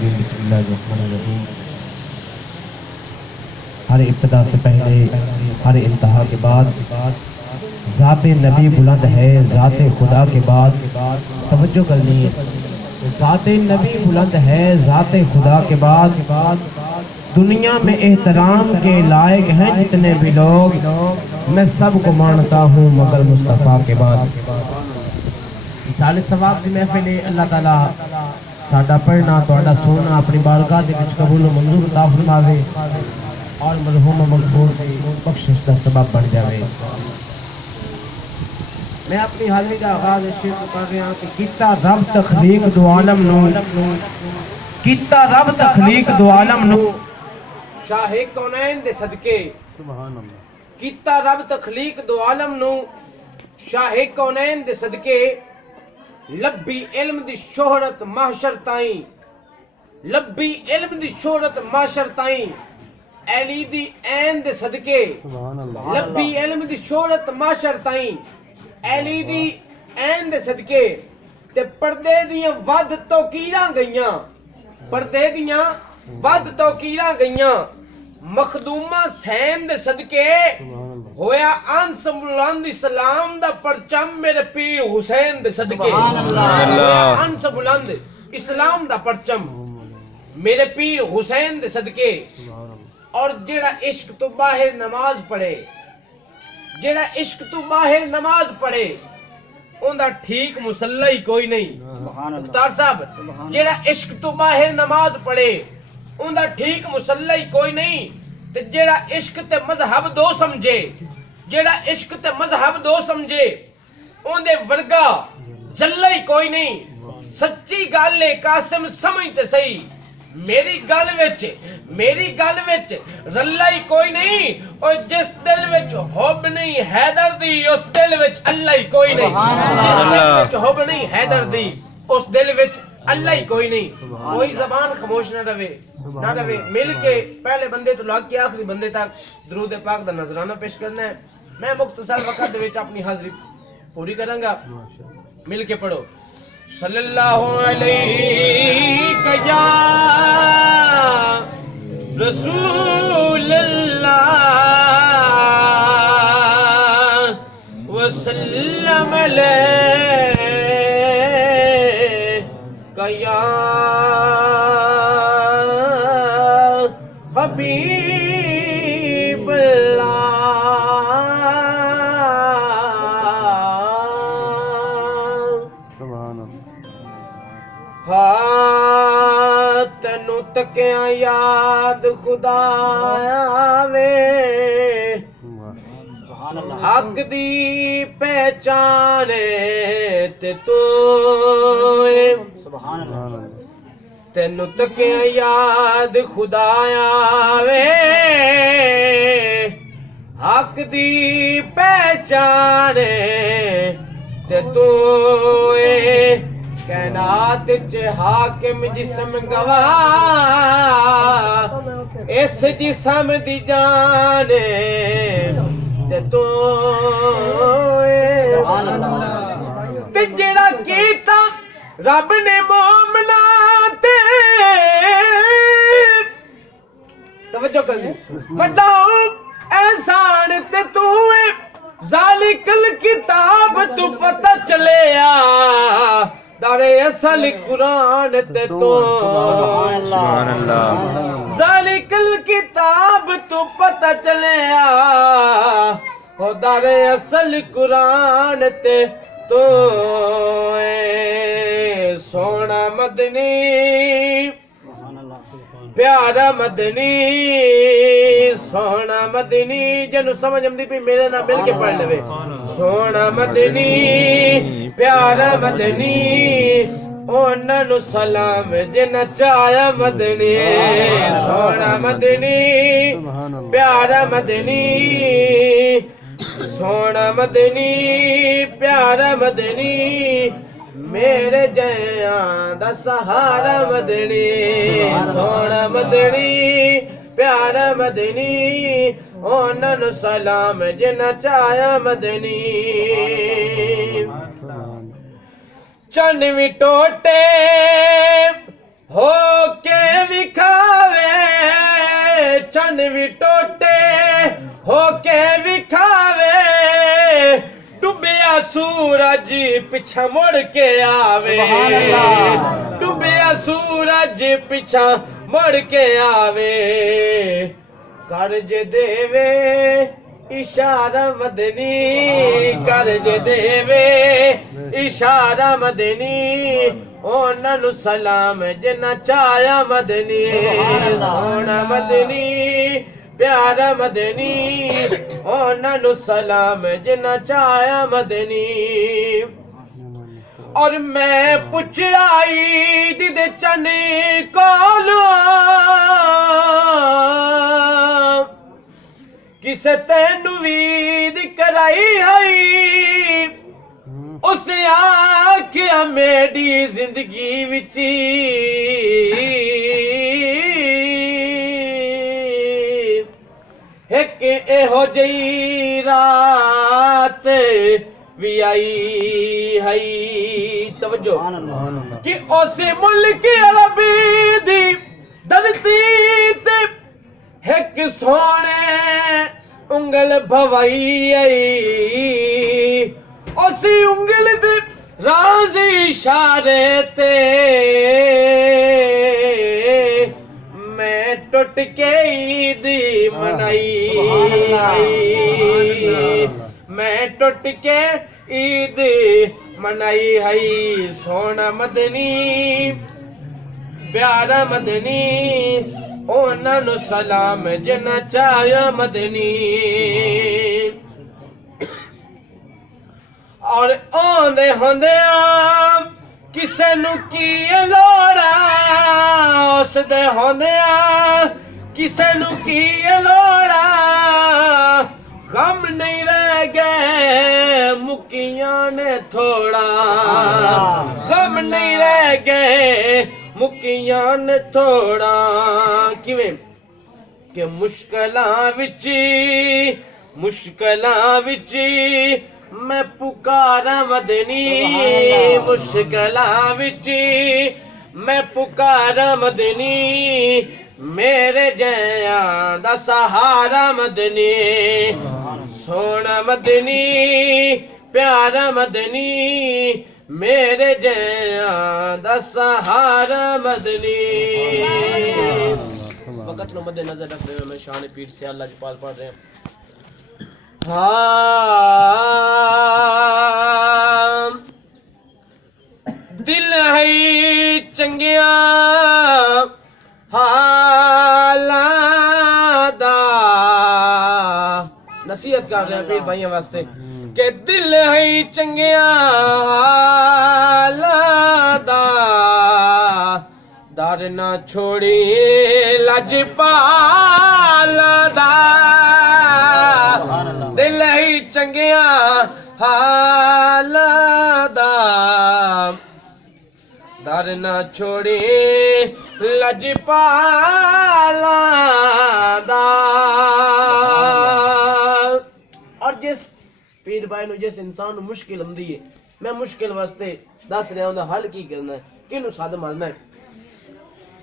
रजीम बिस्मिल्लाहिर्रहमानिर्रहीम। हर इब्तिदा से पहले हर इंतहा के बाद ज़ाते नबी बुलंद है, ज़ाते खुदा के बाद तवज्जो करनी है। ज़ाते नबी बुलंद है, ज़ाते खुदा के बाद दुनिया में एहतराम के लायक हैं जितने भी लोग, मैं सबको मानता हूँ मगर मुस्तफ़ा के बाद। साले सवाब की महफिल अल्लाह ताला साडा पढ़ना तुहाडा सुनना अपनी बारगाह दे विच कबूल मंजूर अता फरमावे और मरहूम मगफूर दी बख्शिश का सबब बन जावे। मैं अपनी हाज़िरी का आगाज़ इस शेर कर रहा हूं कि कीता रब तखलीक दो आलम नू, कीता रब तखलीक दो आलम नू शाहे कौनैन दे सदके, सुभान अल्लाह। कीता रब तखलीक दो आलम नू शाहे कौनैन दे सदके, लब्बी इल्म दी शोहरत महशर ताई, लब्बी इल्म दी शोहरत महशर ताई, अली दी ऐन दे सदके, लब्बी इल्म दी शोहरत महशर ताई, अली दी ऐन दे सदके, ते पर्दे दियां वध तौकीरां गईयां, पर्दे दियां वध तौकीरां गईयां, मखदूमा सैन दे सदके होया अंस बुलंद इस्लाम दा परचम मेरे पीर हुसैन दे सदके, अंस बुलंद इस्लाम दा परचम मेरे पीर हुसैन दे सदके। और जेड़ा इश्क तो बाहर नमाज पढ़े, जेड़ा इश्क तो बाहर नमाज पढ़े उनदा ठीक मुसल्ला ही कोई नहीं। मुख्तार साहब, जेड़ा इश्क तो बाहर नमाज पढ़े उनदा ठीक मुसल्ला ही कोई नहीं। ते जेड़ा इश्क ते मजहब दो समझे, जेड़ा इश्क ते मजहब दो समझे उनदे वर्गा जल्ला ही कोई नहीं। सच्ची गल है कासिम समझते सही, मेरी गल विच रल्ला ही कोई नहीं। और जिस दिल विच हुब नहीं हैदर दी उस दिल विच अल्लाह ही कोई नहीं। जिस दिल विच हुब नहीं हैदर दी उस दिल विच अल्लाह ही कोई नहीं। कोई जबान खामोश न रहे, ना रहे। मिल के पहले बंदे तो लग के आखिरी बंदे तक दरूद पाक दा नजराना पेश करना है। मैं मुख्तसर वक्त दे विच अपनी हाजिरी पूरी करांगा। मिल के पढ़ो सल्लल्लाहु अलैहि या रसूल अल्लाह वसल्लम अलैका या हबीब तेनू तकिया याद खुदा वे, हक दी पहचाने ते तू, तेनू तकिया याद खुदा वे, हक दी पहचाने ते तू, कैनात च हाकिम जिस्म गवाह, इस जिस्म दी जाने ते तू, ते जेड़ा कीता रब ने मोमना ते तवज्जो कर ली वड्डा एहसान ते तू ज़ालिकल किताब तू पता चलिया दारे असल कुरान ते तो, ज़ालिकल किताब तू पता चलिया हो दारे असल कुरान ते तो। सोना मदनी प्यारा मदनी, सोना मदनी जिन्हों समझ आती भी मेरे नाल मिल के पढ़ ले। सोना मदनी प्यारा मदनी ओनू सलाम जिन चाया मदनी, सोना मदनी प्यारा मदनी, सोना मदनी प्यारा मदनी, मेरे जया दा सहारा मदनी, सोना मदनी प्यारा मदनी ओनू सलाम जिन चाया मदनी। चन भी टोटे हो के भी टोटे होके विखावे, डुबिया सूरज पिछा मुड़ के आवे, डुबिया सूरज पिछा मुड़ के आवे, कर्ज देवे इशारा मदनी, कर्ज देवे इशारा मदनी, ओननु सलाम जिन्ना चाया मदनी, सोना मदनी प्यारा मदनी, ओननु सलाम जिन्ना चाया मदनी। और मैं पुछ आई दिदे चने कोलो, किसे तेनू वीद कराई है, उस आख्या मेरी जिंदगी विच एक एहो जई रात भी आई है, तवज्जो कि उस मुल्क अरबी दी धरती ते एक सोने उंगल भवाई आई, उसी उंगल दे राज इशारे ते मैं टुट के ईद मनाई, मैं टुट के ईद मनाई है, सोना मदनी प्यारा मदनी, ओननु सलाम जिन्ना चाया मदनी। और आंदे होंदे किसे नू की लोड़ा, उस दे होंदे किसे नू की लोड़ा, गम नहीं रह गए मुकियां ने थोड़ा, गम नहीं रह गए मुकियां ने थोड़ा, किवें के मुश्किलां विच मैं पुकारा मदनी, मुश्किलां विच मैं पुकारा मदनी, मेरे जयां दा सहारा मदनी, सोना मदनी प्यारा मदनी, मेरे जयां दा सहारा मदनी। वक्त नो मद्दे नजर रखते हुए मैं शान पीर से अल्लाह जपाल पढ़ रहे हैं। हाँ दिल है चंगिया हालां दा, नसीहत कर रहे हैं पीर भाइयों वास्ते के दिल है चंगिया हालां दा, दर ना छोड़ी लजपाल दा, दिल ही चंगिया हाल दा, दर ना छोड़ी लजपाल दा। और जिस पीर भाई नु जिस इंसान नु मुश्किल आंदी है, मैं मुश्किल वास्ते दस रहा हूं हल की करना है, किनू सद मारना है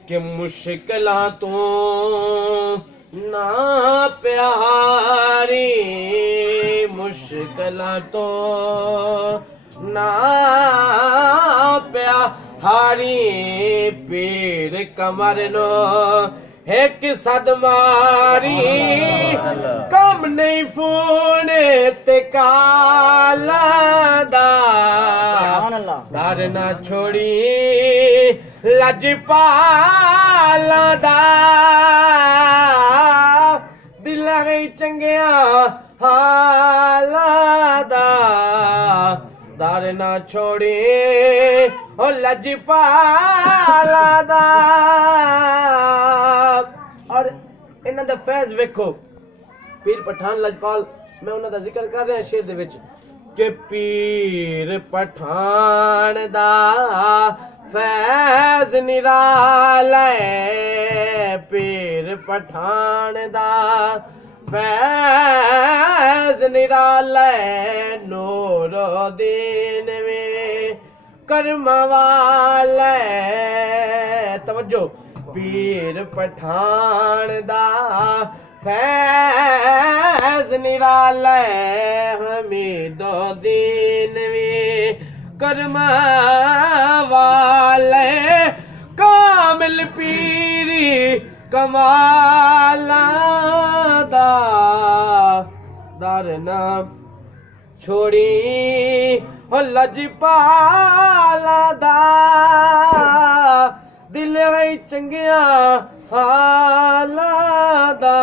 कि मुश्किलां तो ना प्यारी, मुश्किलां तो ना प्यारी, पीर कमर नो एक सद मारी, कम नहीं फूने ते काला दा, डर ना छोड़ी लजपाल दा, दिल है चंगिया हाल दा, दर ना छोड़ी ओ लजपाल दा। और इन्हां दा फैज़ वेखो, पीर पठान लजपाल, मैं उन्हां दा जिक्र कर रहा शेर दे विच कि पीर पठान दा फैज़ निराला, पीर पठान दा फैज़ निराला, नूरुद्दीन में करम वाला, तवज्जो पीर पठान दा फैज निराले हमीदो दीन वी कर्म वाले कामिल पीरी कमाला दा दरना छोड़ी हो लजपाला दा दिल है चंगिया हाला दा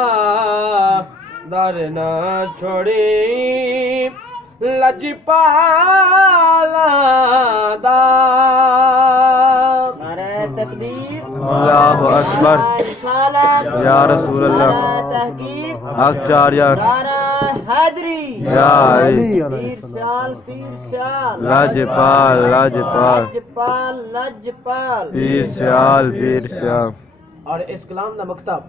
दरना छोड़ी लजपाला दा। नारे तकबीर, अल्लाहु अकबर, रिसालत, या रसूल अल्लाह, तहकीक, आचार्य, नारा हैदरी, या अली, पीर साल, पीर साल, लाजपाल लाजपाल, लजपाल, लजपाल, पीर सियाल पीर सियाल। और इस कलाम का मकतब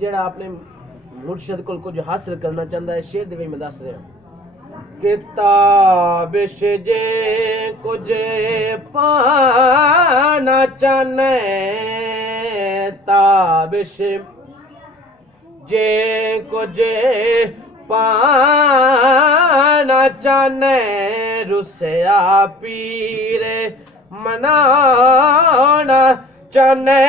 जेड़ा अपने मुर्शिद को कुछ हासिल करना चाहता है शेर दे मैं दस रहा किताब जे कुछ पाना चाहने ताबिश जे कुछ पाना चाहने रुसया पीर मनाना चाहने